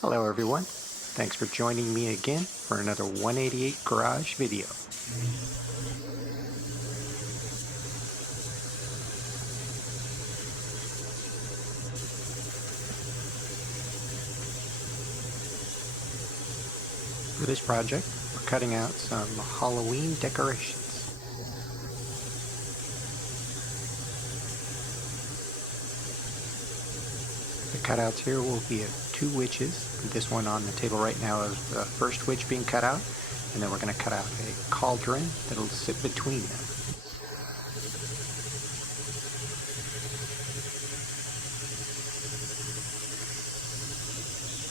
Hello everyone, thanks for joining me again for another 188 Garage video. For this project, we're cutting out some Halloween decorations. The cutouts here will be of two witches. This one on the table right now is the first witch being cut out, and then we're going to cut out a cauldron that'll sit between them.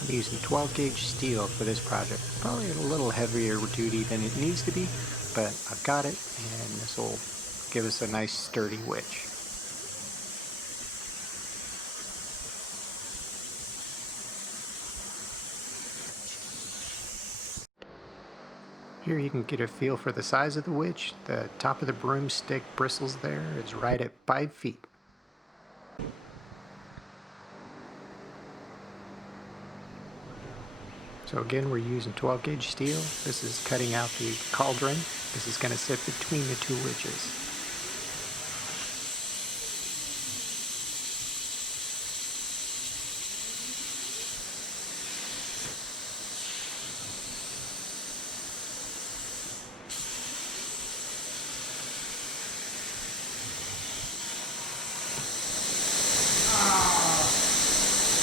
I'm using 12 gauge steel for this project. Probably a little heavier duty than it needs to be, but I've got it, and this will give us a nice sturdy witch. Here you can get a feel for the size of the witch. The top of the broomstick bristles there is right at 5 feet. So again, we're using 12 gauge steel. This is cutting out the cauldron. This is going to sit between the two witches.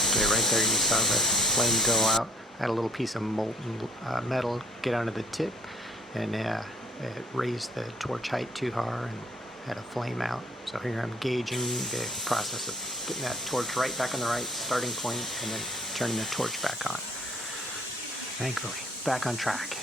Okay, right there you saw the flame go out. I had a little piece of molten metal get onto the tip, and it raised the torch height too high and had a flame out. So here I'm gauging the process of getting that torch right back on the right starting point and then turning the torch back on. Thankfully, back on track.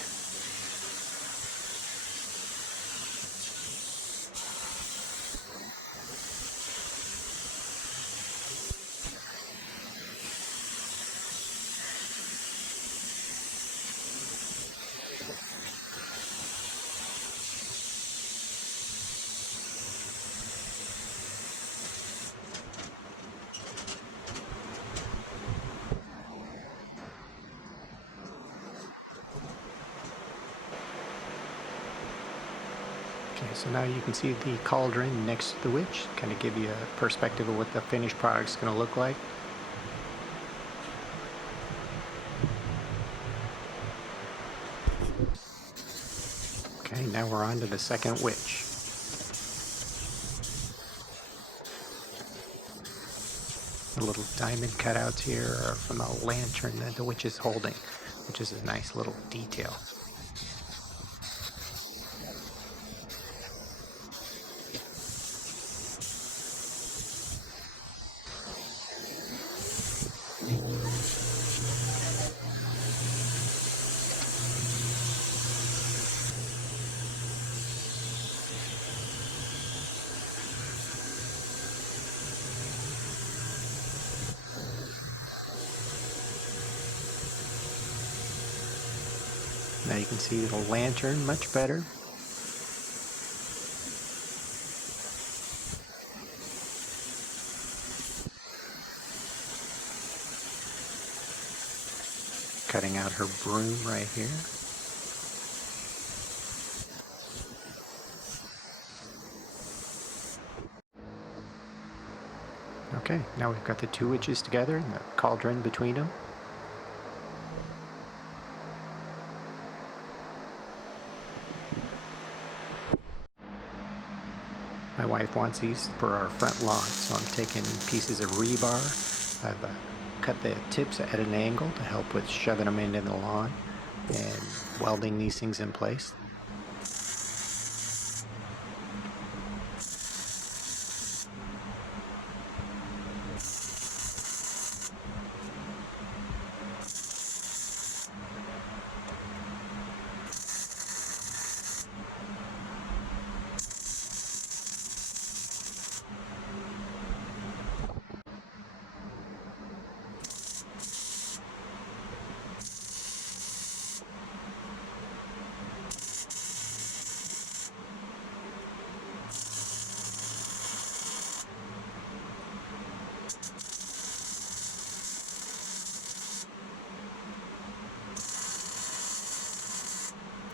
Okay, so now you can see the cauldron next to the witch, kind of give you a perspective of what the finished product's going to look like. Okay, now we're on to the second witch. The little diamond cutouts here are from the lantern that the witch is holding, which is a nice little detail. Now you can see the lantern much better. Cutting out her broom right here. Okay, now we've got the two witches together and the cauldron between them. My wife wants these for our front lawn, so I'm taking pieces of rebar. I've cut the tips at an angle to help with shoving them into the lawn and welding these things in place.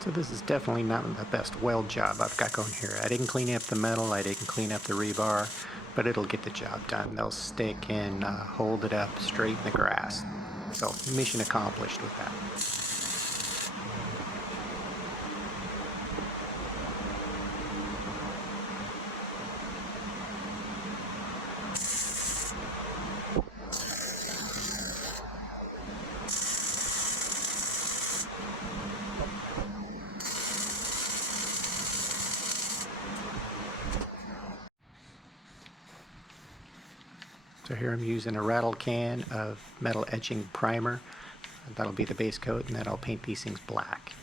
So this is definitely not the best weld job I've got going here. I didn't clean up the metal, I didn't clean up the rebar, but it'll get the job done. They'll stick and hold it up straight in the grass. So mission accomplished with that. So here I'm using a rattle can of metal etching primer. That'll be the base coat, and then I'll paint these things black.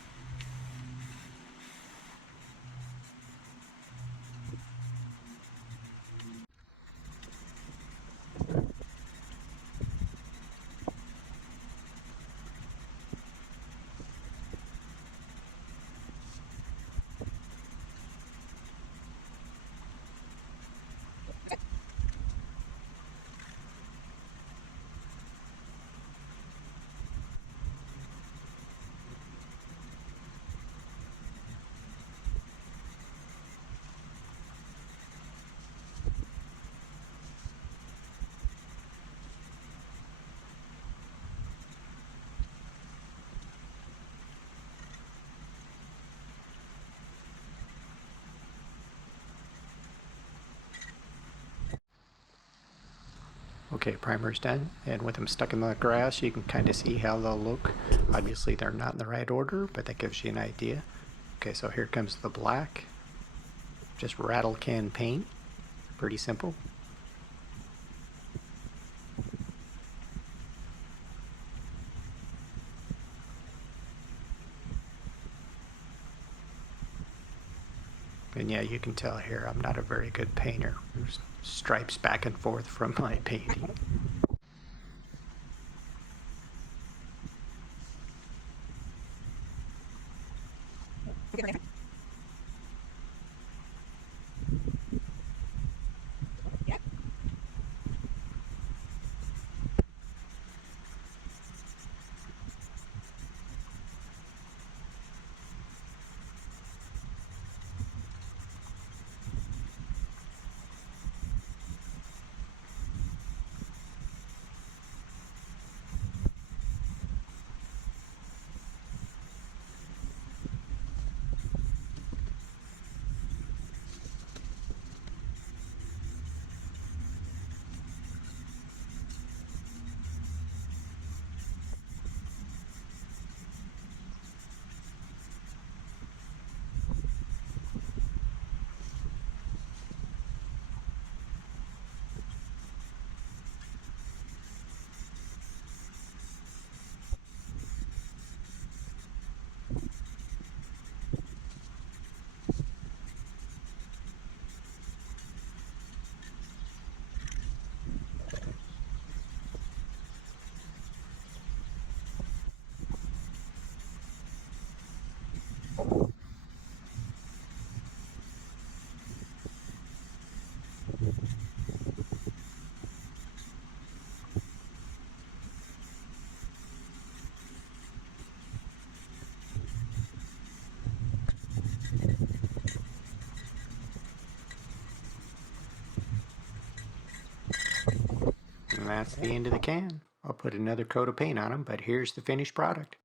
Okay, primer's done, and with them stuck in the grass, you can kind of see how they'll look. Obviously, they're not in the right order, but that gives you an idea. Okay, so here comes the black. Just rattle can paint. Pretty simple. And yeah, you can tell here I'm not a very good painter. There's stripes back and forth from my painting. And that's the end of the can. I'll put another coat of paint on them, but here's the finished product.